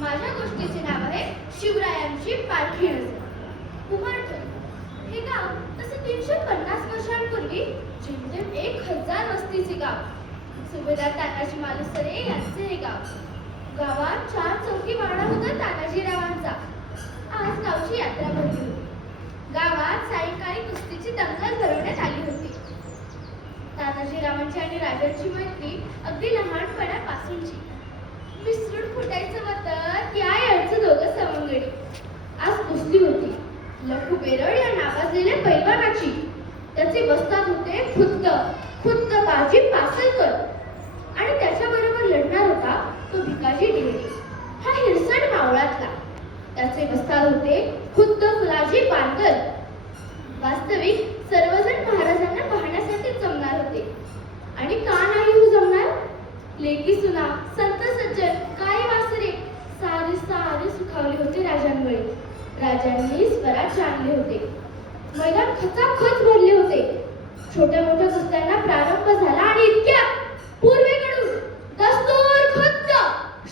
माझ्या गोष्टीचे नाव आहे शिवरायांची पालखी नजर. कुमारठण हे गाव तसे 350 वर्षांपूर्वी जेमतेम 1000 वस्तीचे गाव. सुभेदार तानाजी मालुसरे यांचे हे गाव. गावात 4 चौकी वाडा होता तानाजीरावांचा. आज गावची यात्रा भरली होती. गावात सायंकाळी कुस्तीची दंगल भरवण्यात आली होती. तानाजीरावांची आणि राजांची मैत्री अगदी लहानपणापासूनची. विसरून फुटायचं होतं या यांचं दोघं सवंगडी. आज कुस्ती होती लखू बेरड या नावाजलेल्या पैलवानाची. त्याचे बस्तात होते खुद्द बाजी पासलकर आणि त्याच्याबरोबर लढणार होता तो भिकाजी ढेरे हा हिरसट मावळातला. त्याचे बस्तात होते खुद्द फुलाजी पानकर. वास्तविक सर्वजण महाराजांना पाहण्यासाठी जमणार होते. आणि का नाही हो जमणार? लेकी सुना, संत सज्जन, काय वासरे सारे सुखावले होते राजांमुळे. राजांनी स्वराज्य आणले होते. मैदान खचाखच भरले होते. छोट्या मोठ्या कुस्त्यांना प्रारंभ झाला आणि इतक्यात पूर्वेकडून दस्तूर खुद्द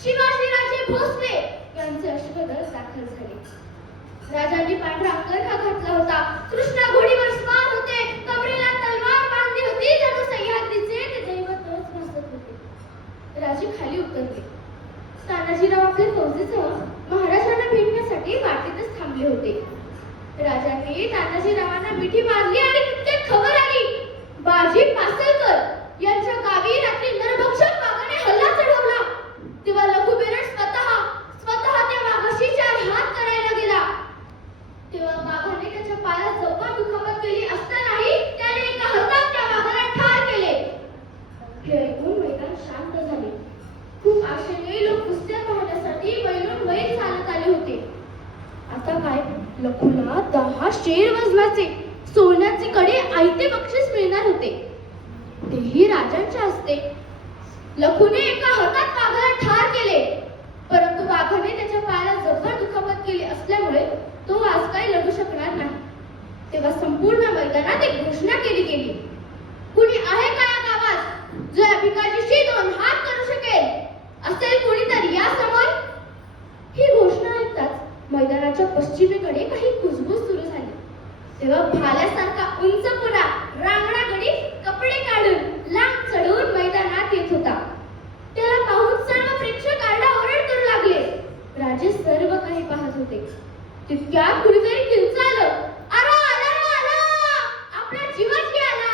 शिवाजीराजे भोसले यांचे अश्वदळ दाखल झाले. राजांनी पांढरा अंगठा घातला होता. कृष्णा घोडीवर स्वार होते. कमरेला तलवार बांधली होती. जणू सह्याद्रीचे ते दैवतच भासत होते. राजे खाली उतरले. तानाजीराव आपल्या फौजेसह महाराजांना भेटण्यासाठी वाटेतच थांबले होते. राजांनी तानाजीरावांना मिठी मारली आणि तितक्यात खबर आली बाजी पासलकर यांच्या गावी रात्री नरभक्षक वाघाने हल्ला चढवला. तेव्हा लखू बेरड स्वतः त्या वाघाशी 4 हात करायला गेला. तेव्हा वाघाने त्याच्या पायात जब्बर दुखापत केली असतानाही त्याने एका हातात त्या वाघाला ठार केले. हे ऐकून मैदान शांत झाले. खूप आशेने लोक कुस्त्या पाहण्यासाठी बैलून बैल चालत आले होते. आता काय? लखूला 10 शेर वजनाचे सोन्याचे कडे आयते बक्षीस मिळणार होते. तेही राजांच्या हस्ते. लखूने एका हातात वाघाला ठार केले. परंतु वाघाने त्याच्या पायाला जबर दुखापत केली असल्यामुळे तो आज काही लढू शकणार नाही. तेव्हा संपूर्ण मैदानात एक घोषणा केली गेली. कुणी आहे का या गावात जो या भिकाजीशी 2 हात करू शकेल? असेल कोणी तर या समोर. ही घोषणा ऐकताच मैदानाच्या पश्चिमेकडे काही कुजबूज सुरू झाली. तेव्हा भाल्यासारखा उंच पुरा रांगडा गडी कपडे काढून लांब चढून मैदानात येत होता. त्याला पाहून सर्व प्रेक्षक आरडाओरड करू लागले. राजे सर्व काही पाहत होते. तितक्यात कुणीतरी किंचाळलं, आला आपला जीवाजी आला.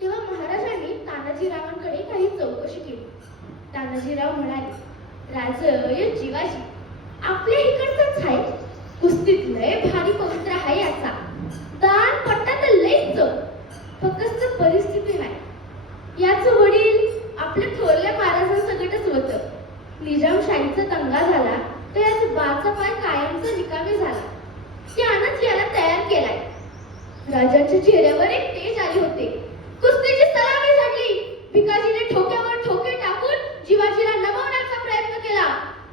तेव्हा महाराजांनी तानाजीरावांकडे काही चौकशी केली. तानाजीराव म्हणाले, राजय जीवाजी आपल्या इकडचाच आहे. कुस्तीत लय भारी पवित्र आहे याचा. दान पट्टा तर लयच. फक्त परिस्थिती नाही. याचं वडील आपल्या थोरल्या महाराजांसकटच होतं. निजामशाहीचा दंगा झाला तर याचा बाचा पाय कायमचा रिकामी झाला. त्यानंच याला तयार केलाय. राजांच्या चेहऱ्यावर एक तेज आले होते. कुस्तीची सलामी झाली. भिकाजीने ठोक्यावर ठोके टाकून जीवाजीला नमवण्याचा प्रयत्न केला.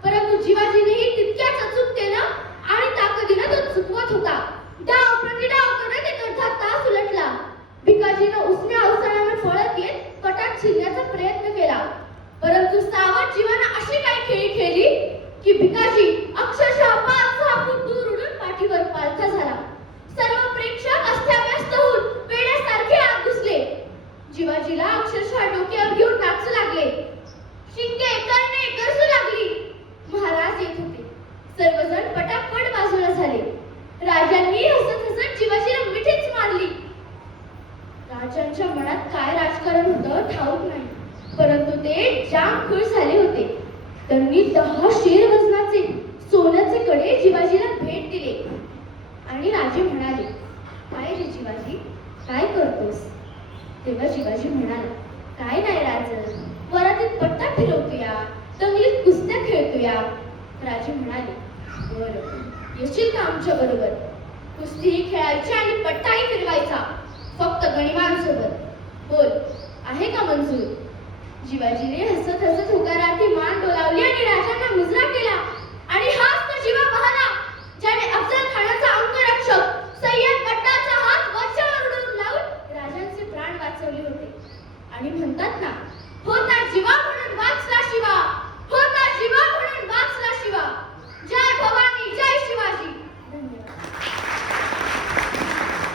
परंतु जीवाजीनेही तितक्याच अचूकतेनं आणि ताकदीनं तो चुकवत होता. डाव प्रतिडाव करत एक अर्धा तास उलटला. भिकाजीनं उसण्या अवसरानं पळत येत पटात शिरण्याचा प्रयत्न केला. परंतु सावध जीवानं अशी काही खेळी खेळली की भिकाजी अक्षरशः 5-6 फूट दूर उडून पाठीवर पालथा झाला. सर्व प्रेक्षक अस्ताव्यस्त होऊन वेड्यासारखे आत घुसले. जीवाजीला अक्षरशः डोक्यावर घेऊन नाचू लागले. शिंगे करणे गरजू लागली. महाराज येत होते. सर्वजण पटापट बाजूला झाले. राजांनी हसत जीवाजीला मिठीच मारली. राजांच्या मनात काय राजकारण होतं ठाऊक नाही. परंतु ते जाम खुश झाले होते. त्यांनी 10 शेर वजनाचे सोन्याचे कडे जीवाजीला भेट दिले. आणि राजे म्हणाले, काय रे जीवाजी, काय करतोस? तेव्हा जीवाजी म्हणाला, काय नाही राज, वरातीत पट्टा फिरवतोया, दंगलीत कुस्त्या खेळतोया. राजे म्हणाले, बरं, येशील का आमच्या बरोबर? कुस्तीही खेळायची आणि पट्टाही फिरवायचा, फक्त गणिमांसोबत. बोल, आहे का मंजूर? जीवाजीने हसत होकारार्थी मान डोलावली.